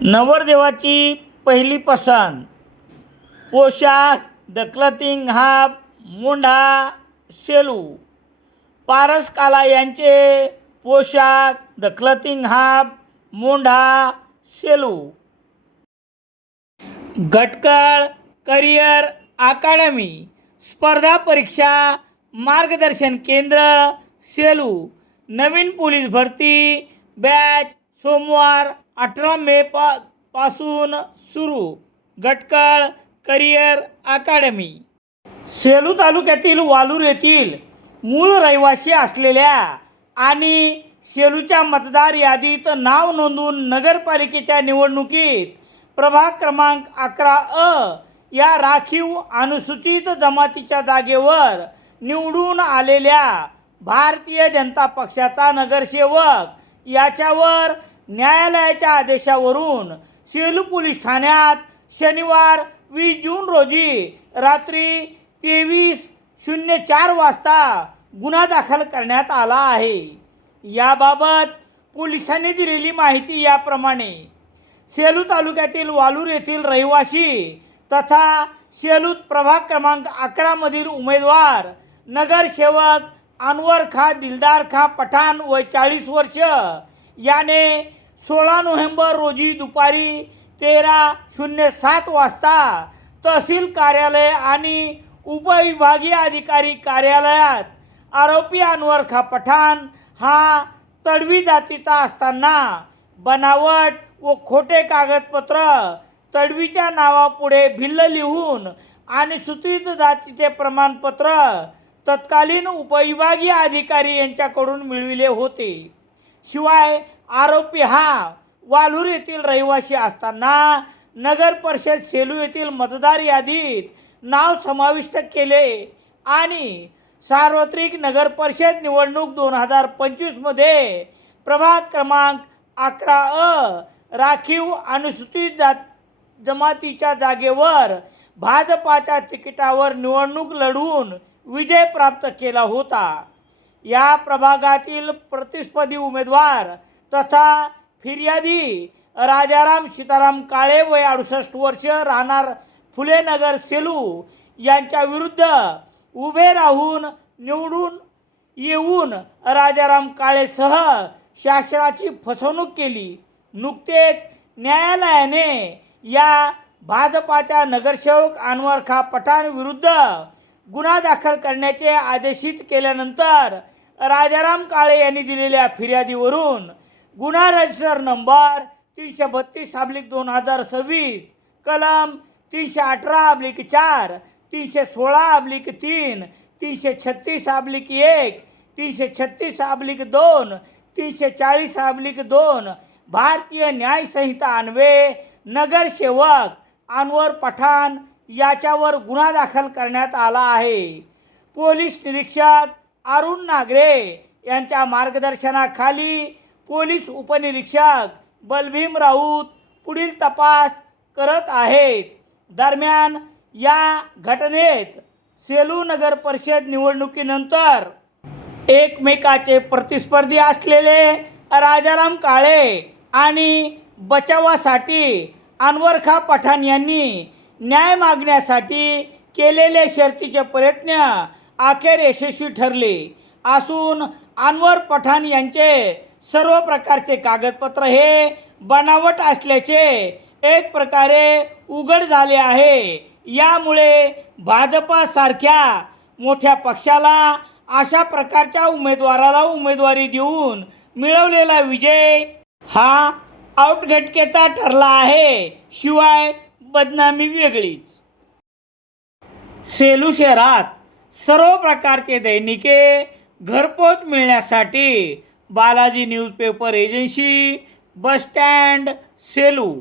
नवरदेवाची पहिली पसंत, पोशाख, the clothing hub, Mundha Selu. Paras Kala यांचे पोशाख, the clothing hub, Mundha Selu. Gatkal career academy स्पर्धा परीक्षा मार्गदर्शन केंद्र सेलू. नवीन पोलीस भरती बॅच सोमवार 18 मे पासून सुरू. गटकळ करिअर अकादमी. सेलू तालुक्यातील वालूर येथील मूळ रहिवासी असलेल्या आणि सेलूच्या मतदार यादीत नाव नोंदवून नगरपालिकेच्या निवडणुकीत प्रभाग क्रमांक 11 या राखीव अनुसूचित जमातीच्या जागेवर निवडून आलेल्या भारतीय जनता पक्षाचा नगरसेवक याच्यावर न्यायालयाच्या आदेशावरून सेलू पोलीस ठाण्यात शनिवार 20 जून रोजी रात्री 23:04 वाजता गुन्हा दाखल करण्यात आला आहे. याबाबत पोलिसांनी दिलेली माहिती याप्रमाणे. सेलू तालुक्यातील वालूर येथील रहिवासी तथा सेलू प्रभाग क्रमांक 11 मधील उमेदवार नगरसेवक अनवर खां दिलदार खां पठाण वय 40 वर्ष याने 16 नोव्हेंबर रोजी दुपारी 13:07 वाजता तहसील कार्यालय आणि उपविभागीय अधिकारी कार्यालयात आरोपी अनवर खां पठाण हा तडवी जातीचा असताना बनावट व खोटे कागदपत्र तडवीच्या नावापुढे भिल्ल लिहून आणि सूचित जातीचे प्रमाणपत्र तत्कालीन उपविभागीय अधिकारी यांच्याकडून मिळविले होते. शिवाय आरोपी हा वालूर येथील रहिवासी असताना नगर परिषद सेलू येथील मतदार यादीत नाव समाविष्ट केले आणि सार्वत्रिक नगर परिषद निवडणूक 2025 मध्ये प्रभाग क्रमांक 11 राखीव अनुसूचित जमातीच्या जागेवर भाजपाच्या तिकिटावर निवडणूक लढवून विजय प्राप्त केला होता. या प्रभागातील प्रतिस्पर्धी उमेदवार तथा फिर्यादी राजाराम सीताराम काळे वय 68 वर्ष राहणार फुलेनगर सेलू यांच्या विरुद्ध उभे राहून निवडून येऊन राजाराम काळेसह शासनाची फसवणूक केली. नुकतेच न्यायालयाने या भाजपाच्या नगरसेवक अनवर खां पठाण विरुद्ध गुन्हा दाखल करण्याचे आदेशित केल्यानंतर राजाराम काळे यांनी दिलेल्या फिर्यादीवरून गुन्हा रजिस्टर नंबर 332/2026 कलम 318/4, 316/3, 336/1, 336/2, 340/2 भारतीय न्याय संहिता अन्वये नगरसेवक अनवर पठाण याच्यावर गुन्हा दाखल करण्यात आला आहे. पोलीस निरीक्षक अरुण नागरे यांच्या मार्गदर्शनाखाली पोलीस उपनिरीक्षक बलभीम राऊत पुढील तपास करत आहेत. दरम्यान या घटनेत सेलू नगर परिषद निवडणुकीनंतर एकमेकाचे प्रतिस्पर्धी असलेले राजाराम काळे आणि बचावासाठी अनवर खां पठाण यांनी न्याय मागण्यासाठी केलेले शर्थीचे प्रयत्न अखेर यशस्वी ठरले असून अनवर पठाण यांचे सर्व प्रकारचे कागदपत्र हे बनावट असल्याचे एक प्रकारे उघड झाले आहे. यामुळे भाजपासारख्या मोठ्या पक्षाला अशा प्रकारच्या उमेदवाराला उमेदवारी देऊन मिळवलेला विजय हा औटघटकेचा ठरला आहे. शिवाय बदनामी वेगळीच. सेलू शहरात सर्व प्रकारचे दैनिके घरपोच मिळण्यासाठी Balaji newspaper agency, bus stand, Selu.